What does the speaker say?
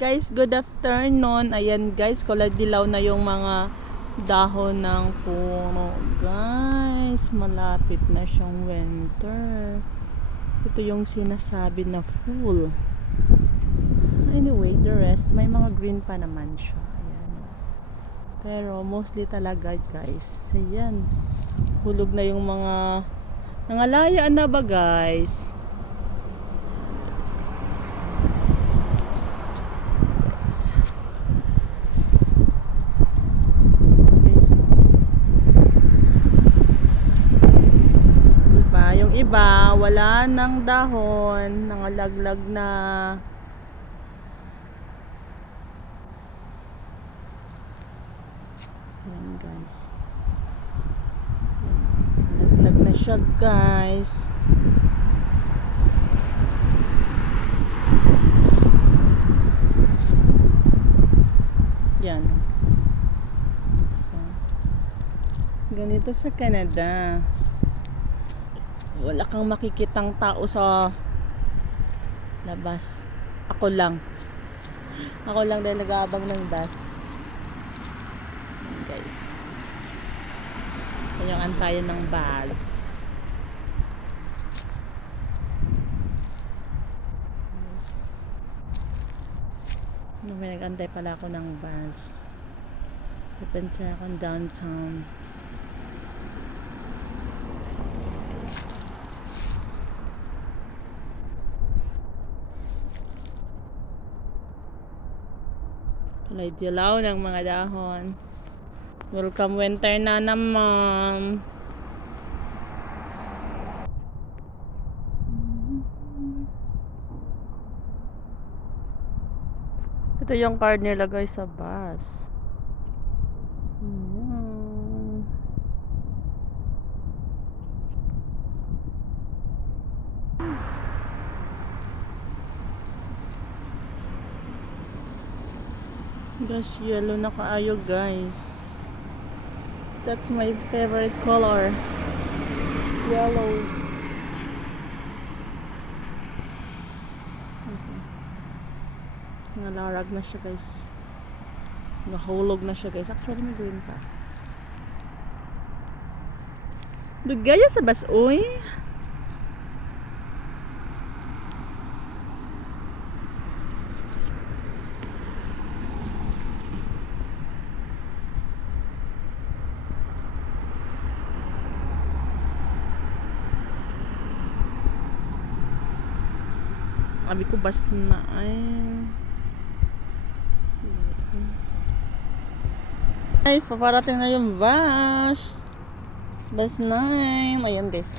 Guys, good afternoon. Ayan guys, kulay dilaw na yung mga dahon ng puno. Guys, malapit na siyang winter. Ito yung sinasabi na full. Anyway, the rest, may mga green pa naman siya. Ayan. Pero mostly talaga guys, ayan. Hulog na yung mga nangalayaan na ba guys? Yung iba wala nang dahon, nangalaglag na. Ayan guys, nalaglag na siya guys. Yan, ganito sa Canada. Wala kang makikitang tao sa labas. Ako lang dahil nag-aabang ng bus. Guys, yung antayan ng bus. May nag-antay pala ako ng bus. Pupunta akong downtown. Kulay dilaw ng mga dahon. Welcome winter na naman. Ito yung card nilagay sa bus. Guys, yellow na kaayo guys. That's my favorite color. Yellow. Nalarag na siya guys. Nahulog na siya guys. Actually may green pa. Dugaya sa bus, uy. Sabi ko bus na ay. Guys, paparating na yung bus. Bus 9. Ayan guys.